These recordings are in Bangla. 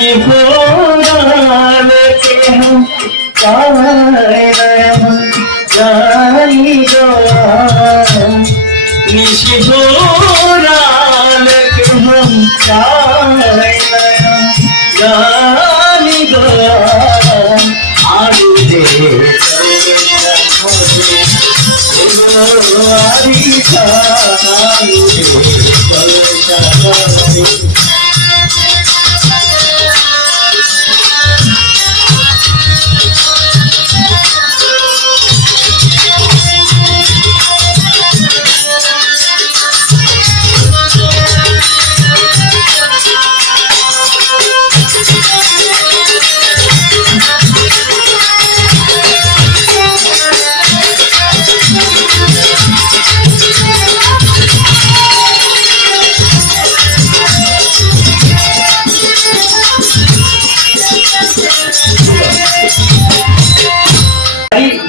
निशी भोराल के हम जानी गो निशी भोराल के हम जानी गो आलू दे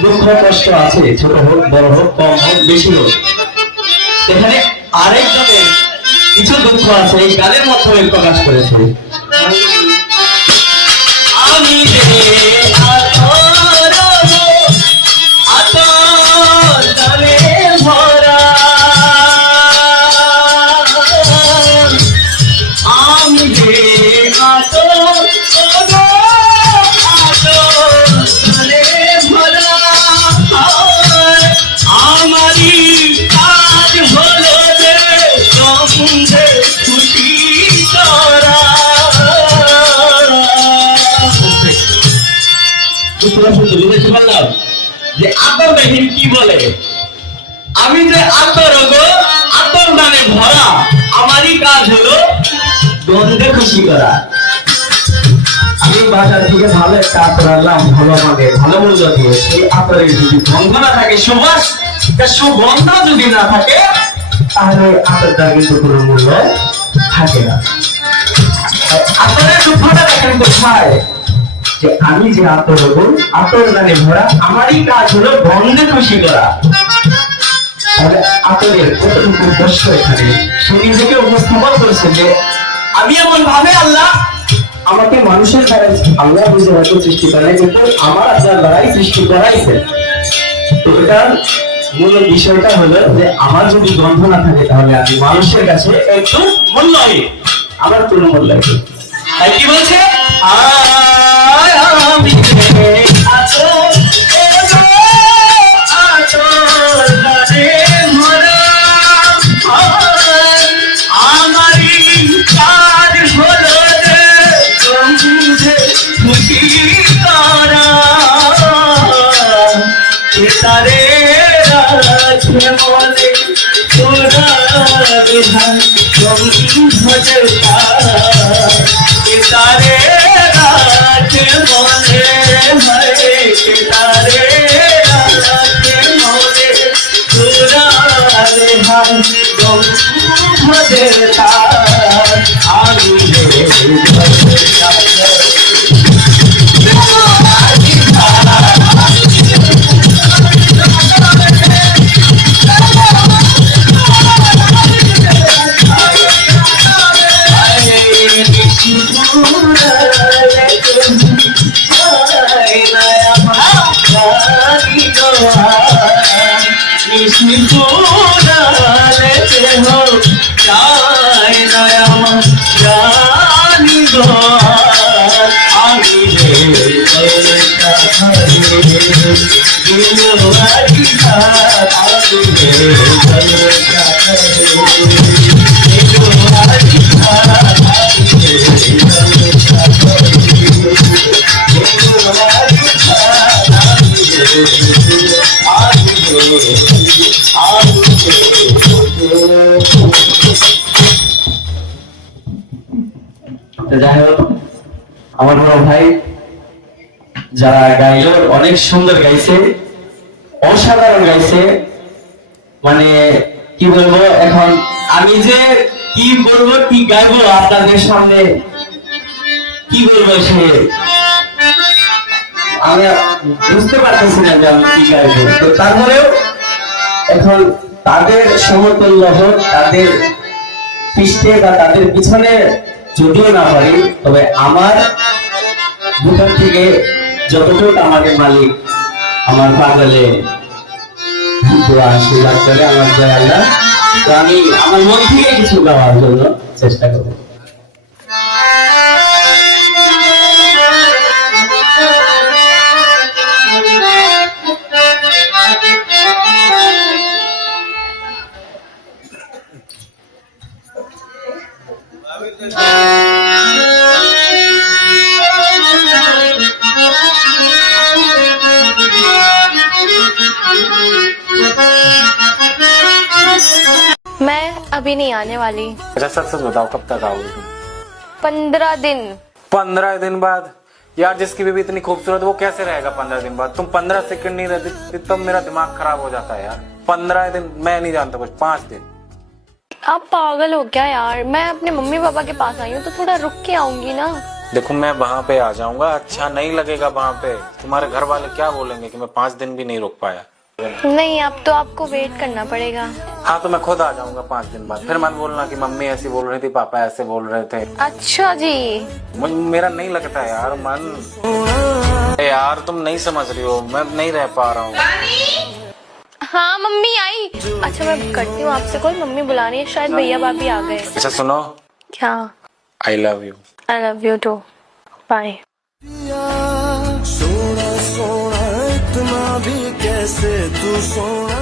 দুঃখ কষ্ট আছে, ছোট হোক বড় হোক কম হোক বেশি হোক, এখানে আরেকজনের কিছু দুঃখ আছে এই গানের মাধ্যমে প্রকাশ করেছে। আমি যে আতর দেখেন কি বলে, আমি যে আতর গো আতর দানে ভরা, আমারই কাজ হলো গন্ধে খুশি করা। আমি বাজার থেকে ভালো একটা আতর আনলাম, ভালো মানে ভালো মূল্য দিয়ে, সেই আতরের যদি গন্ধ না থাকে, সুবাস সুগন্ধ যদি না থাকে, তাহলে আতরটার কিন্তু কোনো মূল্য থাকে না। আতরের দুঃখটা দেখেন কোথায়, যে আমি যে আতর হবো আতর দানে ভরা, আমারই কাজ হলো গন্ধে খুশি করা। তাহলে আতরের কতটুকু কষ্ট এখানে সে নিজেকে উপস্থাপন করেছে যে আমি এমন ভাবে আল্লাহ আমাকে মানুষের দ্বারা আল্লাহ বুঝে হয়তো সৃষ্টি করে, কিন্তু আমার আপনার দ্বারাই সৃষ্টি করাইছে। তো এটার মূল বিষয়টা হলো যে আমার যদি গন্ধ না থাকে, তাহলে আমি মানুষের কাছে একটু মূল্যহীন, আমার কোনো মূল্য নেই। তাই কি বলছে, আমি আমারই কাজ হলো রে গন্ধে খুশি করা, তারে রাখে মনে তোরা বিধান গন্ধে তারে রাখে মনে হরে, তারে রাখে মনে তোরা বিধান গন্ধে আমি যাই হোক, আমার বড় ভাই যারা গাইল অনেক সুন্দর গাইছে, অসাধারণ গাইছে। মানে কি বলবো, এখন আমি যে কি বলবো কি গাইবো আপনাদের সামনে, কি বলবো সে আমি বুঝতে পারতেছি না যে আমি কি গাইবো। তো তারপরেও এখন তাদের সমতুল্য হোক, তাদের পৃষ্ঠে বা তাদের পিছনে যদিও না পারি, তবে আমার ভিতর থেকে যতটুকু আমাকে মালিক আমার পাগলে দোয়া আশীর্বাদ করে আমার দয়ালরা, তো আমি আমার মন থেকে কিছু গাওয়ার জন্য চেষ্টা করব। मैं अभी नहीं आने वाली। अच्छा सच सच बताओ, कब तक आओगे तुम? 15 दिन। 15 दिन बाद? यार जिसकी बीवी इतनी खूबसूरत, वो कैसे रहेगा 15 दिन बाद? तुम 15 सेकंड नहीं रहती तब मेरा दिमाग खराब हो जाता है यार। 15 दिन मैं नहीं जानता कुछ, 5 दिन। आप पागल हो क्या यार? मैं अपने मम्मी पापा के पास आई हूँ तो थोड़ा रुक के आऊंगी ना। देखो मैं वहाँ पे आ जाऊंगा, अच्छा नहीं लगेगा वहाँ पे, तुम्हारे घर वाले क्या बोलेंगे कि मैं 5 दिन भी नहीं रुक पाया। नहीं, अब तो आपको वेट करना पड़ेगा। हाँ तो मैं खुद आ जाऊंगा 5 दिन बाद, फिर मत बोलना कि मम्मी ऐसी बोल रही थी, पापा ऐसे बोल रहे थे। अच्छा जी। मेरा नहीं लगता यार मन। यार तुम नहीं समझ रही हो, मैं नहीं रह पा रहा हूँ। हाँ मम्मी आई। अच्छा मैं करती हूँ आपसे कॉल, मम्मी बुला रही है, शायद भैया भाभी आ गए। अच्छा सुनो, क्या? I love you. I love you too. Bye. सोना सोना इतना भी कैसे तू सोना।